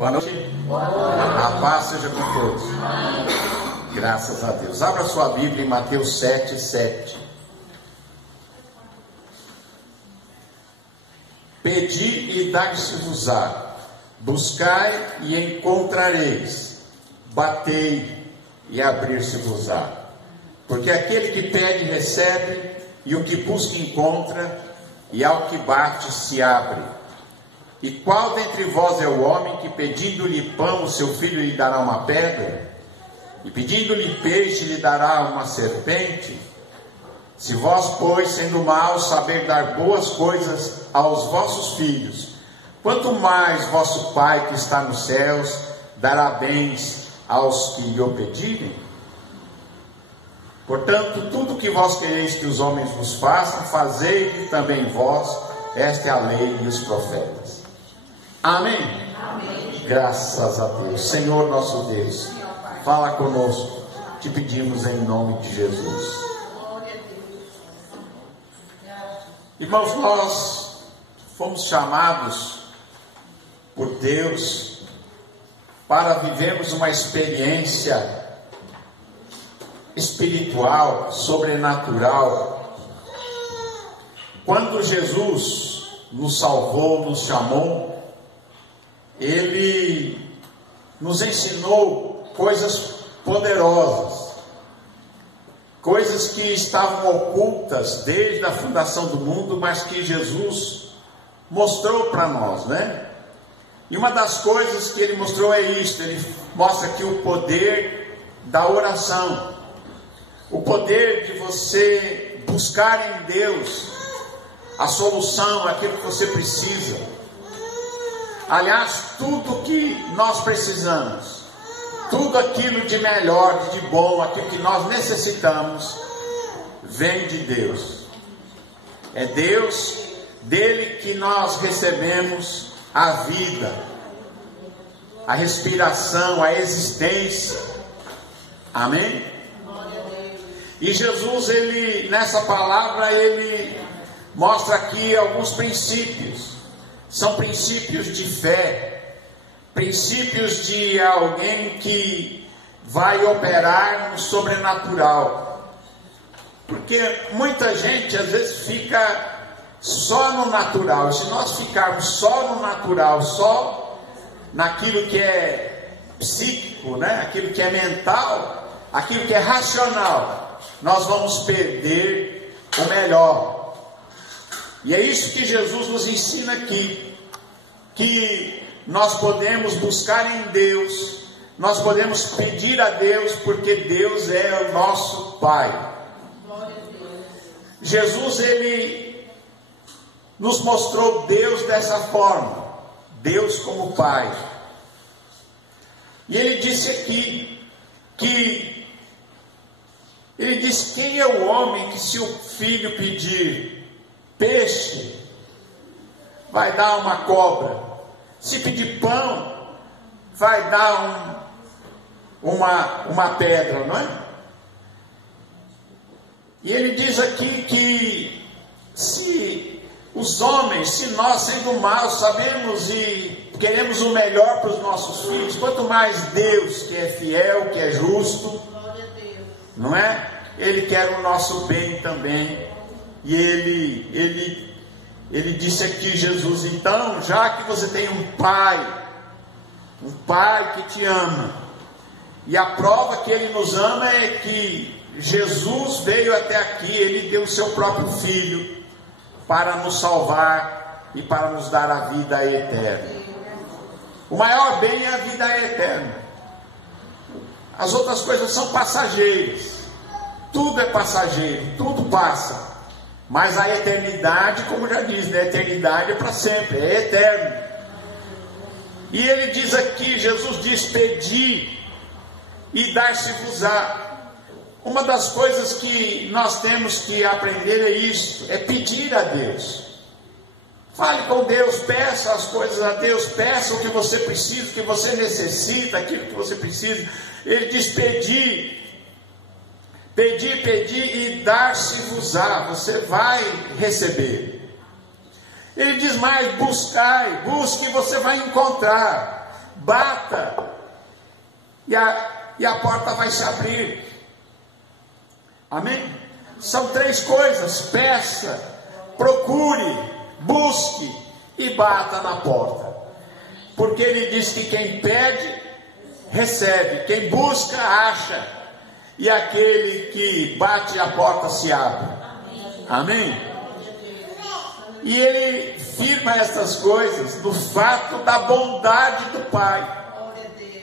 Boa noite. A paz seja com todos. Graças a Deus. Abra sua Bíblia em Mateus 7:7. Pedi e dar-se-vos-á, buscai e encontrareis, batei e abrir-se-vos-á. Porque aquele que pede recebe, e o que busca encontra, e ao que bate se abre. E qual dentre vós é o homem que, pedindo-lhe pão, o seu filho lhe dará uma pedra? E pedindo-lhe peixe, lhe dará uma serpente? Se vós, pois, sendo maus, saber dar boas coisas aos vossos filhos, quanto mais vosso Pai que está nos céus dará bens aos que lhe o pedirem? Portanto, tudo que vós quereis que os homens vos façam, fazei também vós. Esta é a lei e os profetas. Amém? Amém. Graças a Deus. Senhor nosso Deus, fala conosco, te pedimos em nome de Jesus. Irmãos, nós fomos chamados por Deus para vivermos uma experiência espiritual, sobrenatural. Quando Jesus nos salvou, nos chamou, Ele nos ensinou coisas poderosas, coisas que estavam ocultas desde a fundação do mundo, mas que Jesus mostrou para nós, né? E uma das coisas que Ele mostrou é isto: Ele mostra aqui o poder da oração, o poder de você buscar em Deus a solução, aquilo que você precisa. Aliás, tudo que nós precisamos, tudo aquilo de melhor, de bom, aquilo que nós necessitamos, vem de Deus. É Deus, dele que nós recebemos a vida, a respiração, a existência. Amém? E Jesus, ele, nessa palavra, ele mostra aqui alguns princípios. São princípios de fé, princípios de alguém que vai operar no sobrenatural. Porque muita gente às vezes fica só no natural. Se nós ficarmos só no natural, só naquilo que é psíquico, né? Aquilo que é mental, aquilo que é racional, nós vamos perder o melhor. E é isso que Jesus nos ensina aqui, que nós podemos buscar em Deus, nós podemos pedir a Deus, porque Deus é o nosso Pai. Jesus, ele nos mostrou Deus dessa forma, Deus como Pai. E ele disse aqui, ele diz: quem é o homem que, se o filho pedir peixe, vai dar uma cobra? Se pedir pão, vai dar uma pedra, não é? E ele diz aqui que se os homens, se nós, sendo maus, sabemos e queremos o melhor para os nossos filhos, quanto mais Deus, que é fiel, que é justo, não é? Ele quer o nosso bem também. E ele disse aqui, Jesus: então, já que você tem um pai que te ama, e a prova que ele nos ama é que Jesus veio até aqui, ele deu o seu próprio filho para nos salvar e para nos dar a vida eterna. O maior bem é a vida eterna. As outras coisas são passageiras, tudo é passageiro, tudo passa. Mas a eternidade, como já diz, né? A eternidade é para sempre, é eterno. E ele diz aqui, Jesus diz: pedi e dar-se-vos-á. Uma das coisas que nós temos que aprender é isso, é pedir a Deus. Fale com Deus, peça as coisas a Deus, peça o que você precisa, o que você necessita, aquilo que você precisa. Ele diz: pedi e dar-se-vos-á, você vai receber. Ele diz mais: buscai, busque e você vai encontrar. bata, e a porta vai se abrir. Amém? São 3 coisas: peça, procure, busque e bata na porta. Porque ele diz que quem pede, recebe, quem busca, acha, e aquele que bate a porta se abre. Amém? E ele firma essas coisas no fato da bondade do Pai.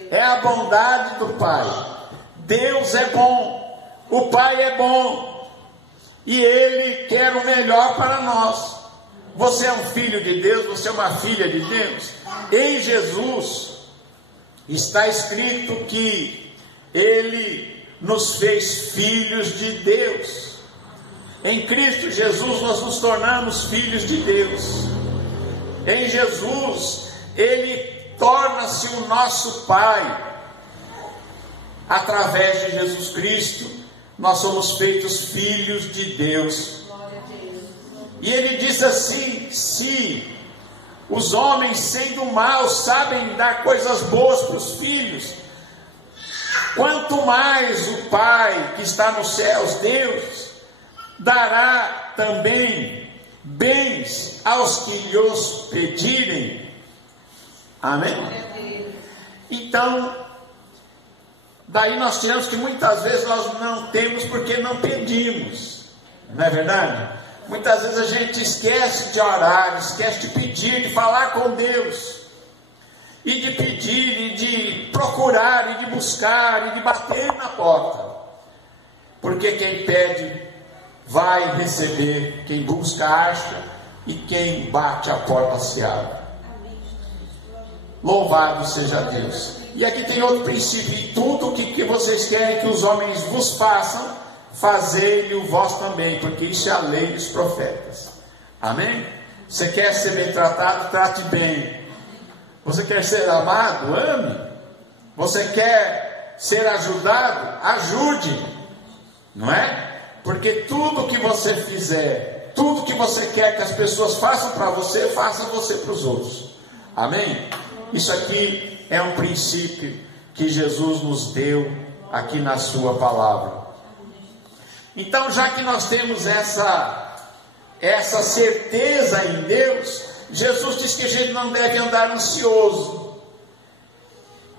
É a bondade do Pai. Deus é bom, o Pai é bom, e Ele quer o melhor para nós. Você é um filho de Deus, você é uma filha de Deus. Em Jesus está escrito que Ele nos fez filhos de Deus. Em Cristo Jesus nós nos tornamos filhos de Deus. Em Jesus Ele torna-se o nosso Pai. Através de Jesus Cristo nós somos feitos filhos de Deus. E Ele diz assim: se os homens, sendo maus, sabem dar coisas boas para os filhos, quanto mais o Pai que está nos céus, Deus, dará também bens aos que lhes pedirem. Amém? Então, daí nós tiramos que muitas vezes nós não temos porque não pedimos. Não é verdade? Muitas vezes a gente esquece de orar, esquece de pedir, de falar com Deus, e de pedir, e de procurar, e de buscar, e de bater na porta. Porque quem pede vai receber, quem busca acha, e quem bate a porta se abre. Louvado seja Deus. E aqui tem outro princípio: e tudo o que vocês querem que os homens vos façam, fazei-lhe vós também, porque isso é a lei dos profetas. Amém? Você quer ser bem tratado, trate bem. Você quer ser amado, ame. Você quer ser ajudado, ajude. Não é? Porque tudo que você fizer, tudo que você quer que as pessoas façam para você, faça você para os outros. Amém? Isso aqui é um princípio que Jesus nos deu aqui na sua palavra. Então, já que nós temos essa certeza em Deus, Jesus diz que a gente não deve andar ansioso.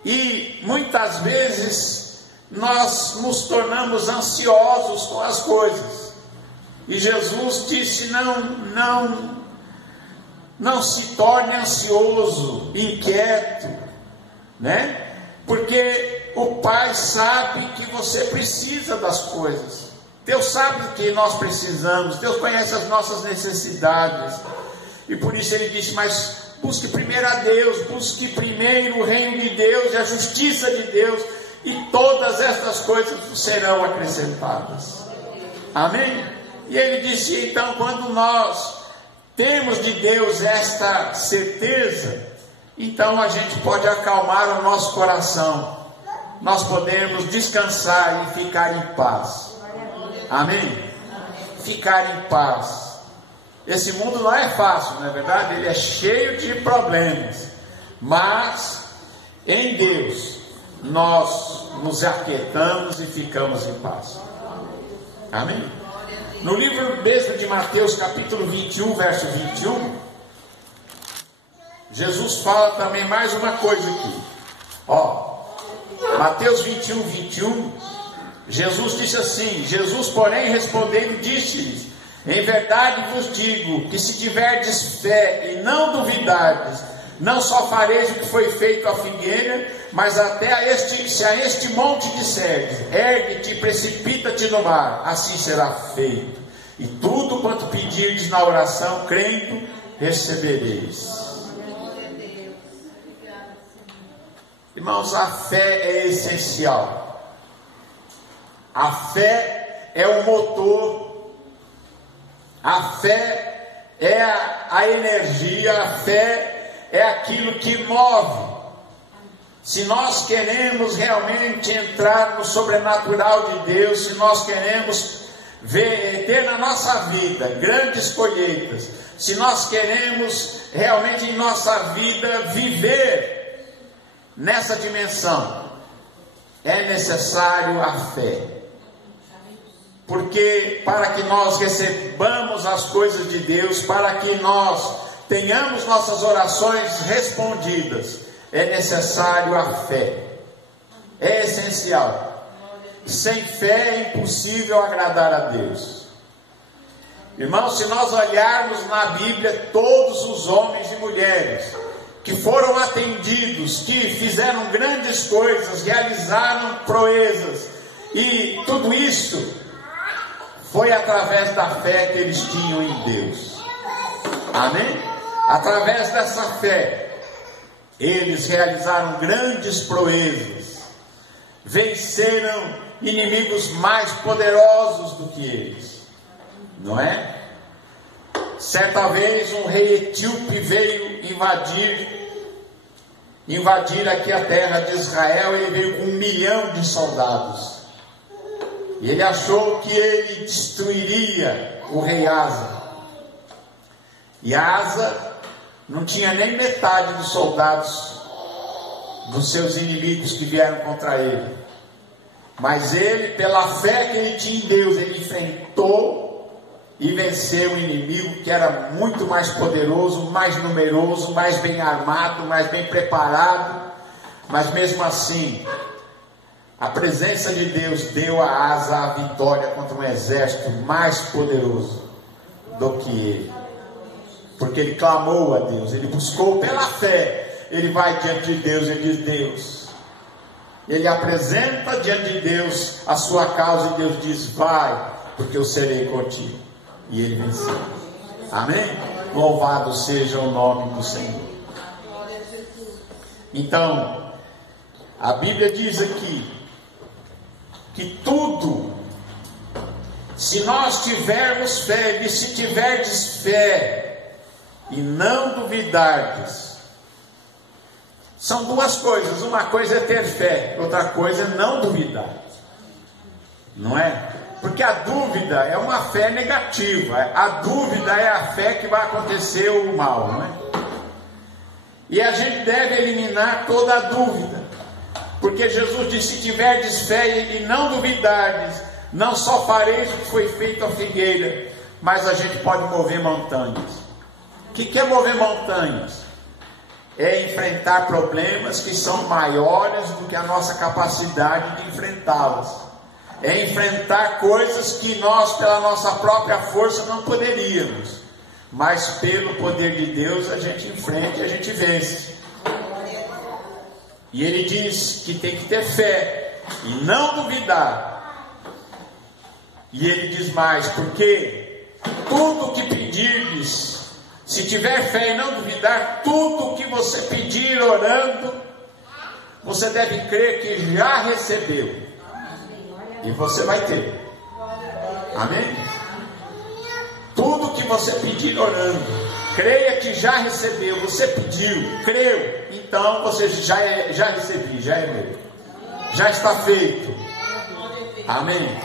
E muitas vezes nós nos tornamos ansiosos com as coisas. E Jesus disse: não se torne ansioso, inquieto, né? Porque o Pai sabe que você precisa das coisas. Deus sabe o que nós precisamos, Deus conhece as nossas necessidades, e por isso Ele disse: mas busque primeiro a Deus, busque primeiro o reino de Deus e a justiça de Deus, e todas estas coisas serão acrescentadas. Amém? E Ele disse: então, quando nós temos de Deus esta certeza, então a gente pode acalmar o nosso coração, nós podemos descansar e ficar em paz. Amém? Ficar em paz. Esse mundo não é fácil, não é verdade? Ele é cheio de problemas, mas em Deus nós nos aquietamos e ficamos em paz. Amém? No livro mesmo de Mateus, capítulo 21, verso 21, Jesus fala também mais uma coisa aqui. Mateus 21, 21, Jesus disse assim: Jesus, porém, respondendo, disse-lhes: em verdade vos digo, que se tiverdes fé e não duvidardes, não só fareis o que foi feito à figueira, mas até se a este monte disserdes: ergue-te e precipita-te no mar, assim será feito. E tudo quanto pedirdes na oração, crendo, recebereis. Irmãos, a fé é essencial. A fé é o motor. A fé é a energia. A fé é aquilo que move. Se nós queremos realmente entrar no sobrenatural de Deus, se nós queremos ter na nossa vida grandes colheitas, se nós queremos realmente em nossa vida viver nessa dimensão, é necessário a fé. Porque para que nós recebamos as coisas de Deus, para que nós tenhamos nossas orações respondidas, é necessário a fé. É essencial. Sem fé é impossível agradar a Deus. Irmãos, se nós olharmos na Bíblia, todos os homens e mulheres que foram atendidos, que fizeram grandes coisas, realizaram proezas, e tudo isso foi através da fé que eles tinham em Deus. Amém? Através dessa fé, eles realizaram grandes proezas, venceram inimigos mais poderosos do que eles, não é? Certa vez um rei etíope veio invadir aqui a terra de Israel. Ele veio com 1 milhão de soldados, e ele achou que ele destruiria o rei Asa. E Asa não tinha nem metade dos soldados dos seus inimigos que vieram contra ele. Mas ele, pela fé que ele tinha em Deus, ele enfrentou e venceu um inimigo que era muito mais poderoso, mais numeroso, mais bem armado, mais bem preparado. Mas mesmo assim, a presença de Deus deu a Asa a vitória contra um exército mais poderoso do que ele. Porque ele clamou a Deus, ele buscou pela fé. Ele vai diante de Deus e diz: Deus. Ele apresenta diante de Deus a sua causa, e Deus diz: vai, porque eu serei contigo. E ele venceu. Amém? Louvado seja o nome do Senhor. Então, a Bíblia diz aqui que tudo, se nós tivermos fé, e se tiverdes fé e não duvidardes, são duas coisas. Uma coisa é ter fé, outra coisa é não duvidar, não é? Porque a dúvida é uma fé negativa. A dúvida é a fé que vai acontecer o mal, não é? E a gente deve eliminar toda a dúvida, porque Jesus disse: se tiverdes fé e não duvidardes, não só fareis o que foi feito à figueira, mas a gente pode mover montanhas. O que é mover montanhas? É enfrentar problemas que são maiores do que a nossa capacidade de enfrentá-los. É enfrentar coisas que nós, pela nossa própria força, não poderíamos. Mas pelo poder de Deus a gente enfrenta e a gente vence. E ele diz que tem que ter fé e não duvidar. E ele diz mais: porque tudo o que pedirdes, se tiver fé e não duvidar, tudo o que você pedir orando, você deve crer que já recebeu. E você vai ter. Amém? Tudo que você pedir orando, creia que já recebeu. Você pediu, creu, então você já recebi, já é meu, já está feito. Amém?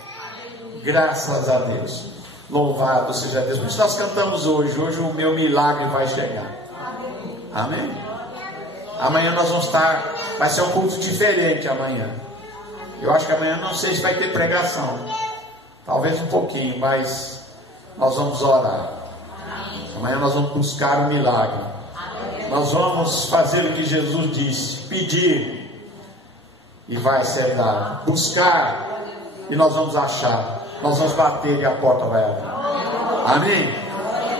Graças a Deus. Louvado seja Deus. Por isso nós cantamos hoje o meu milagre vai chegar. Amém? Amanhã nós vamos estar, vai ser um culto diferente amanhã. Eu acho que amanhã não sei se vai ter pregação, talvez um pouquinho, mas nós vamos orar. Amanhã nós vamos buscar um milagre. Nós vamos fazer o que Jesus disse: pedir e vai ser dado, buscar e nós vamos achar, nós vamos bater e a porta vai abrir. Amém?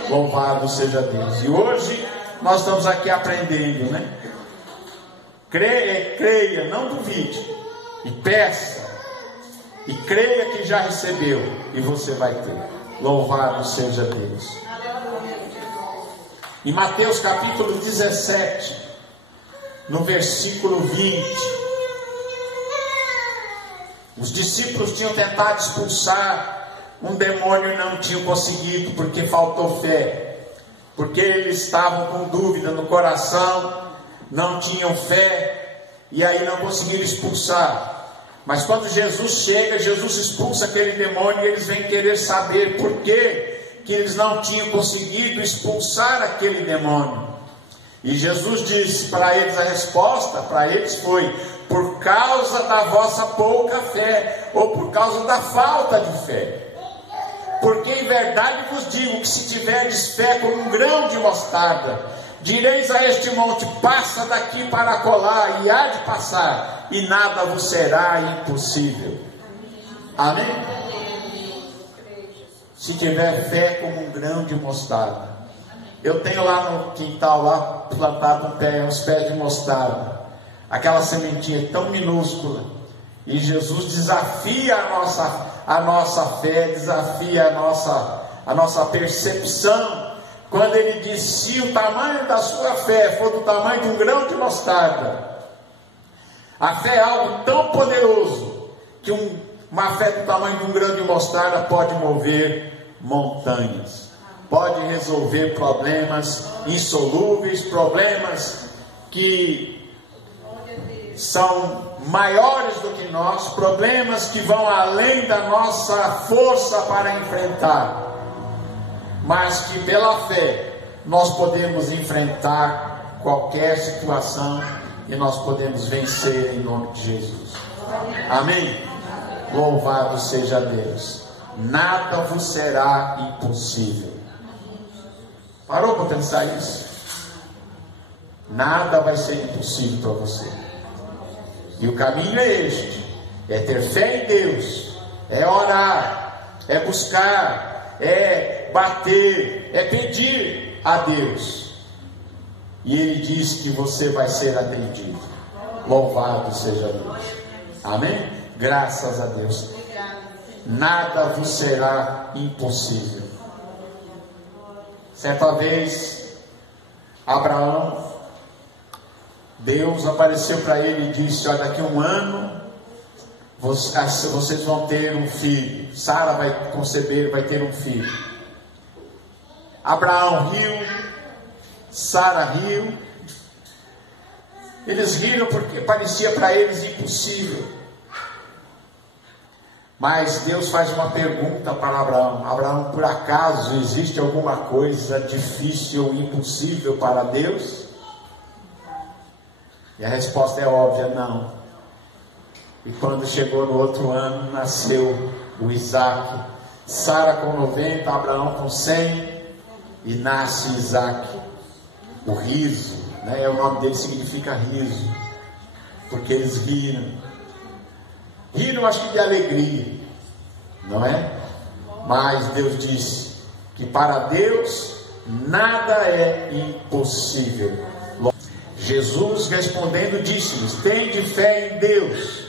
Louvado seja Deus. E hoje nós estamos aqui aprendendo, né? Creia, não duvide. E peça, e creia que já recebeu, e você vai ter. Louvado seja Deus. Em Mateus capítulo 17, no versículo 20, os discípulos tinham tentado expulsar um demônio e não tinham conseguido, porque faltou fé, porque eles estavam com dúvida no coração, não tinham fé, e aí não conseguiram expulsar. Mas quando Jesus chega, Jesus expulsa aquele demônio, e eles vêm querer saber por que eles não tinham conseguido expulsar aquele demônio. E Jesus disse para eles, a resposta para eles foi: por causa da vossa pouca fé, ou por causa da falta de fé. Porque em verdade vos digo que se tiverdes fé como um grão de mostarda, direis a este monte: passa daqui para acolá, e há de passar, e nada vos será impossível. Amém? Se tiver fé como um grão de mostarda. Eu tenho lá no quintal, lá plantado uns pés de mostarda. Aquela sementinha tão minúscula. E Jesus desafia a nossa fé, desafia a nossa percepção. Quando ele diz: se o tamanho da sua fé for do tamanho de um grão de mostarda. A fé é algo tão poderoso que uma fé do tamanho de um grão de mostarda pode mover montanhas. Pode resolver problemas insolúveis, problemas que são maiores do que nós, problemas que vão além da nossa força para enfrentar, mas que pela fé nós podemos enfrentar qualquer situação e nós podemos vencer em nome de Jesus. Amém? Louvado seja Deus. Nada vos será impossível. Parou para pensar isso? Nada vai ser impossível para você. E o caminho é este: é ter fé em Deus, é orar, é buscar, é bater, é pedir a Deus. E Ele diz que você vai ser atendido. Louvado seja Deus. Amém? Graças a Deus. Nada vos será impossível. Certa vez, Abraão, Deus apareceu para ele e disse: olha, daqui a um ano vocês vão ter um filho. Sara vai conceber, vai ter um filho. Abraão riu, Sara riu. Eles riram porque parecia para eles impossível. Mas Deus faz uma pergunta para Abraão: Abraão, por acaso existe alguma coisa difícil ou impossível para Deus? E a resposta é óbvia: não. E quando chegou no outro ano, nasceu o Isaac. Sara com 90, Abraão com 100, e nasce Isaac, o riso, né? O nome dele significa riso, porque eles riram. Riram, acho que de alegria, não é? Mas Deus disse que para Deus nada é impossível. Jesus respondendo disse-lhes: tende fé em Deus,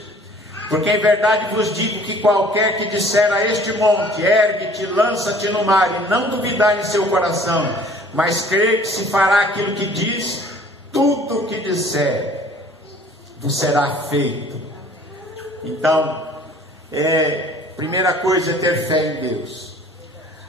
porque em verdade vos digo que qualquer que disser a este monte: ergue-te, lança-te no mar, e não duvidar em seu coração, mas crer que se fará aquilo que diz, tudo o que disser vos será feito. Então, primeira coisa é ter fé em Deus.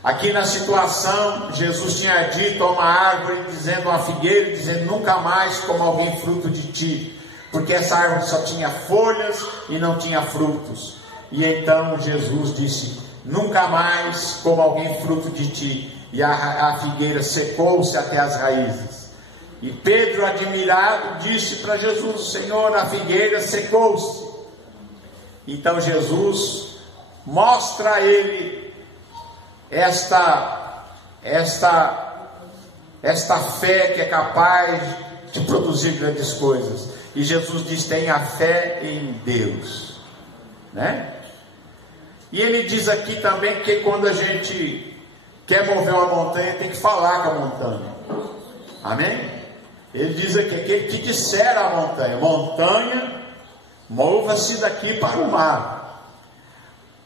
Aqui na situação, Jesus tinha dito a uma árvore, dizendo, uma figueira, dizendo: nunca mais coma alguém fruto de ti, porque essa árvore só tinha folhas e não tinha frutos. E então Jesus disse: nunca mais coma alguém fruto de ti. E a figueira secou-se até as raízes. E Pedro, admirado, disse para Jesus: Senhor, a figueira secou-se. Então Jesus mostra a ele esta fé que é capaz de produzir grandes coisas. E Jesus diz: tenha fé em Deus, né? E ele diz aqui também que quando a gente quer mover uma montanha, tem que falar com a montanha. Amém? Ele diz aqui: aquele que disser à montanha: montanha, mova-se daqui para o mar.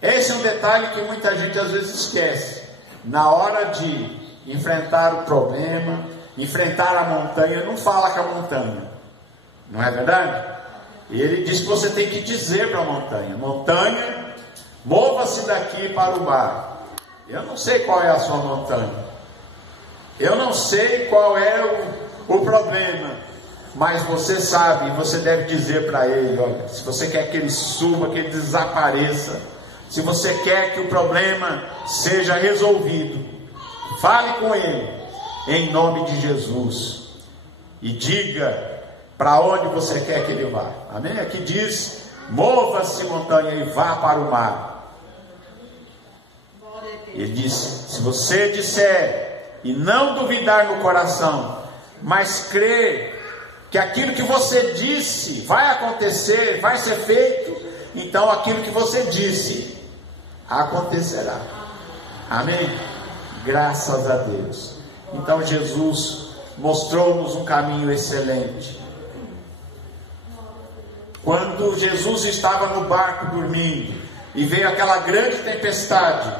Esse é um detalhe que muita gente às vezes esquece. Na hora de enfrentar o problema, enfrentar a montanha, não fala com a montanha, não é verdade? E ele diz que você tem que dizer para a montanha: montanha, mova-se daqui para o mar. Eu não sei qual é a sua montanha, eu não sei qual é o problema, mas você sabe, e você deve dizer para ele: olha, se você quer que ele suba, que ele desapareça, se você quer que o problema seja resolvido, fale com ele, em nome de Jesus. e diga para onde você quer que ele vá. Amém? Aqui diz: mova-se montanha e vá para o mar. Ele diz: se você disser e não duvidar no coração, mas crer que aquilo que você disse vai acontecer, vai ser feito, então aquilo que você disse acontecerá. Amém? Graças a Deus. Então Jesus mostrou-nos um caminho excelente. Quando Jesus estava no barco dormindo e veio aquela grande tempestade,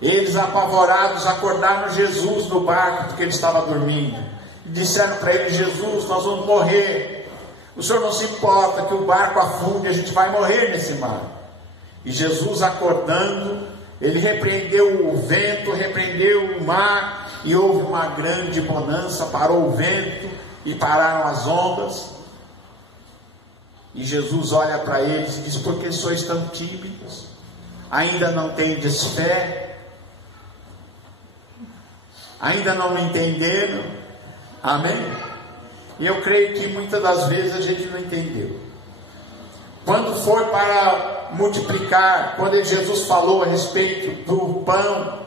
eles apavorados acordaram Jesus no barco porque ele estava dormindo e disseram para ele: Jesus, nós vamos morrer, o Senhor não se importa que o barco afunde, a gente vai morrer nesse mar. E Jesus, acordando, ele repreendeu o vento, repreendeu o mar, e houve uma grande bonança, parou o vento e pararam as ondas. E Jesus olha para eles e diz: por que sois tão tímidos? Ainda não tendes fé? Ainda não me entenderam? Amém? E eu creio que muitas das vezes a gente não entendeu. Quando foi para multiplicar, quando Jesus falou a respeito do pão,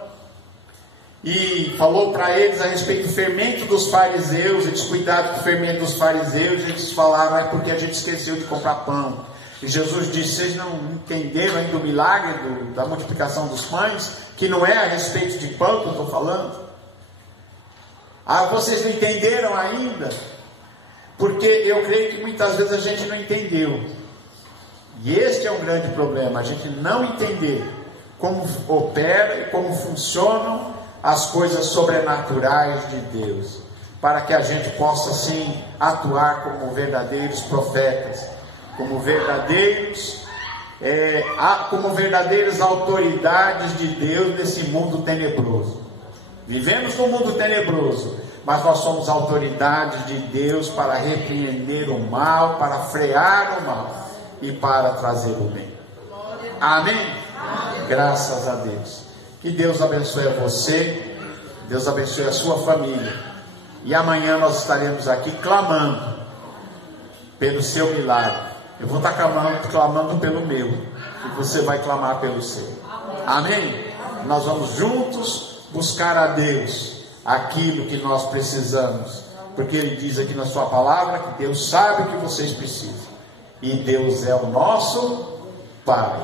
e falou para eles a respeito do fermento dos fariseus, eles cuidaram com o fermento dos fariseus, eles falaram: é porque a gente esqueceu de comprar pão. E Jesus disse: vocês não entenderam ainda o milagre da multiplicação dos pães, que não é a respeito de pão que eu estou falando? Ah, vocês não entenderam ainda? Porque eu creio que muitas vezes a gente não entendeu. E este é um grande problema, a gente não entender como opera e como funcionam as coisas sobrenaturais de Deus, para que a gente possa sim atuar como verdadeiros profetas, como verdadeiras autoridades de Deus nesse mundo tenebroso. Vivemos num mundo tenebroso, mas nós somos autoridades de Deus para repreender o mal, para frear o mal e para trazer o bem. Amém? Amém. Graças a Deus. Que Deus abençoe a você, Deus abençoe a sua família. E amanhã nós estaremos aqui clamando pelo seu milagre. Eu vou estar clamando pelo meu, e você vai clamar pelo seu. Amém? Nós vamos juntos buscar a Deus aquilo que nós precisamos, porque Ele diz aqui na sua palavra que Deus sabe o que vocês precisam, e Deus é o nosso Pai.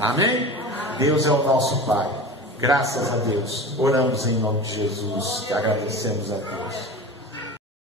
Amém? Deus é o nosso Pai. Graças a Deus. Oramos em nome de Jesus, que agradecemos a Deus.